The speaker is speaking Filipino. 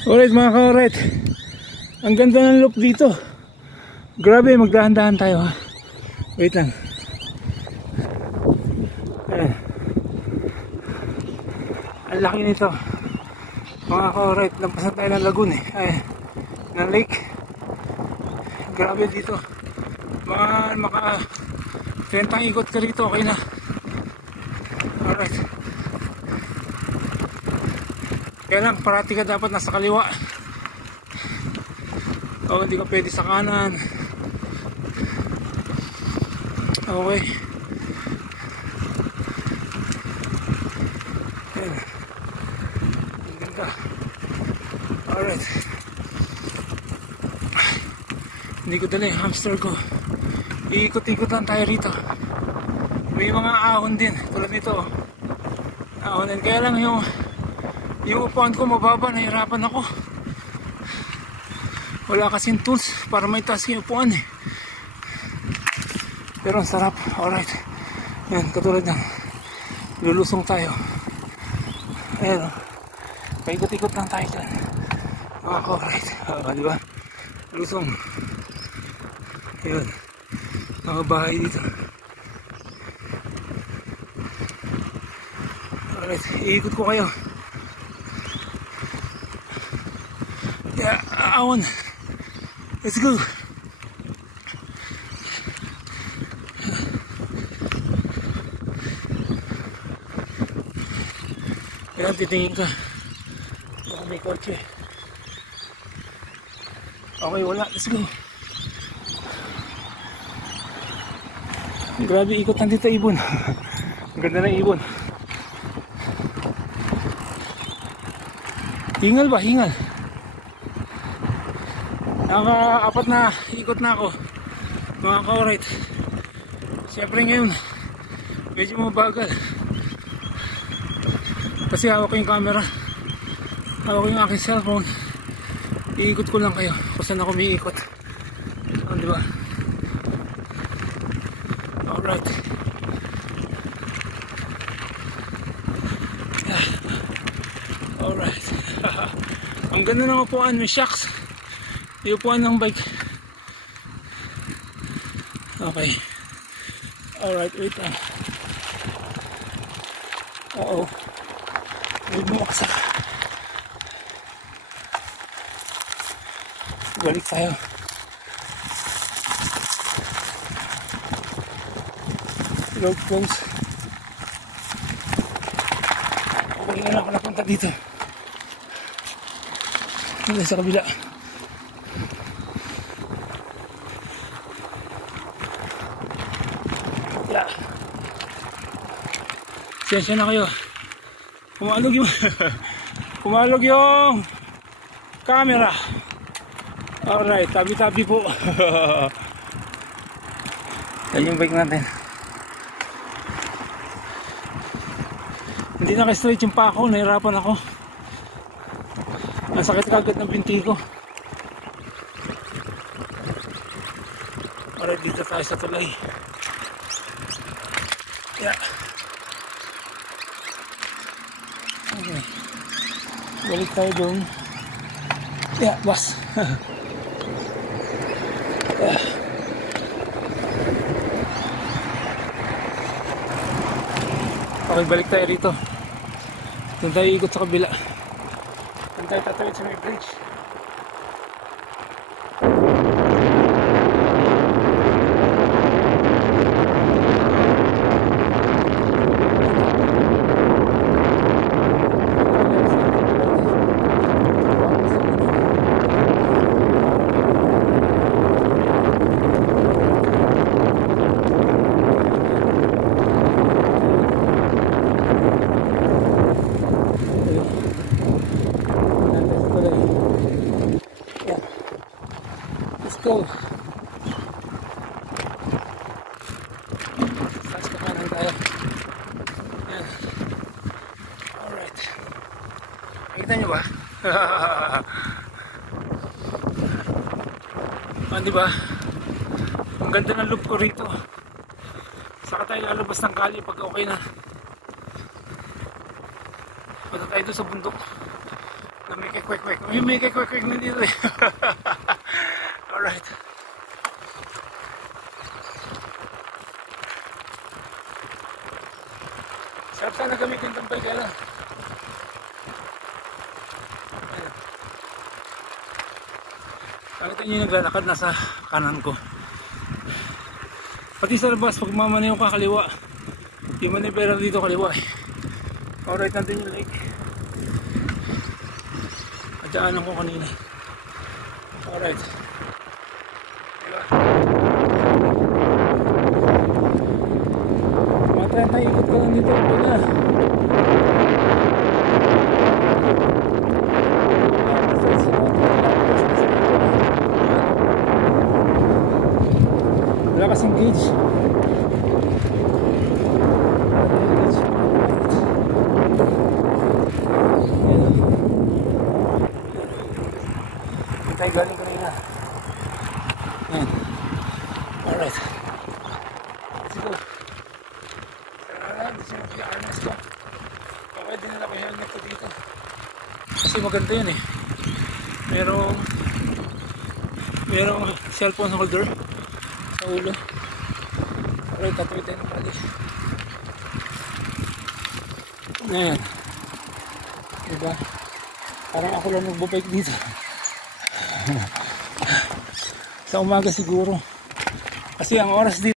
Alright mga ka-alright, ang ganda ng loop dito. Grabe, magdahan-dahan tayo ha. Wait lang. Ayan. Ang laki nito mga ka-alright. Lampasan tayo ng lagoon eh. Ayan, ng lake. Grabe dito. Maka 30 ikot ka rito, okay na. Alright. Kaya lang, parati ka dapat nasa kaliwa. O hindi ka pwede sa kanan. Okay. Ayan. Ang ganda. Alright. Hindi ko dala yung hamster ko. Iikot-ikot lang tayo rito. May mga ahon din. Tulad nito. Ahon din. Kaya lang yung upuan ko mababa. Nahirapan ako. Wala kasing tools para may taas yung upuan eh. Pero ang sarap. Alright. Yan, katulad ng lulusong tayo. Ayan o. Paikot-ikot lang tayo dyan. Alright. Diba? Lusong. Ayan. Mga bahay dito. Alright. Iikot ko kayo. Yeah, awan. Let's go. Kailan titingin ka. Baka may kotse. Okay, wala. Let's go. Grabe, ikot lang dito ibon. Ang ganda ng ibon. Hingal ba? Hingal. Naka-apat na ikot na ako mga ka-alright. Siyempre ngayon medyo mabagal kasi hawak ko yung camera, hawak ko yung aking cellphone. Iikot ko lang kayo kung saan ako may ikot. Diba? Alright. Alright. Ang ganda ng upuan, may shocks. Yung upuan ng bike. Okay. Alright, wait lang. Uh-oh. Huwag mo makasaka. Balik tayo. Road close. Okay na lang ako napunta dito. Hindi sa kabila. Yeah. Sensya na kayo. Kumalog yung camera. Alright, tabi-tabi po. Yan yung bike natin. Hindi naka-straight yung pa ako, nahirapan ako. Ang sakit kagad ng binti ko. Alright, dito tayo sa tulay. Yeah. Okay. Balik tayo doon. Yeah, boss. Yeah. Okay, balik tayo rito. Doon tayo ikot sa kabila. Doon tayo tatawid sa may bridge. Go. Taas ka kanan tayo. Yan. Alright. Nakita nyo ba? Diba? Ang ganda ng loop ko rito. Saka tayo lalabas ng kali pag okay na. Punta tayo doon sa bundok na may kikwek-kwek. May kikwek-kwek na dito eh. Alright. Sarap sana gamitin itong bike, ano? Nakita niyo yung naglalakad nasa kanan ko. Pati sa labas, pag mamanayaw ka kaliwa, yung manibela dito kaliwa eh. Alright, natin yung lake. Adaanan ko kanina. Alright. Diba? Matay ikot ka lang dito. Wala. Wala kasing gauge. Tayo galing kanina. Ayan. Alright. Let's go. Hindi siya mag-i-armas ko. Okay, dinala ko yung helmet ko dito. Kasi maganda yun eh. Merong cellphone holder sa ulo. Alright, tatuloy tayo ng balik. Ayan. Diba? Parang ako lang magbabike dito. Sa umaga siguro kasi ang oras dito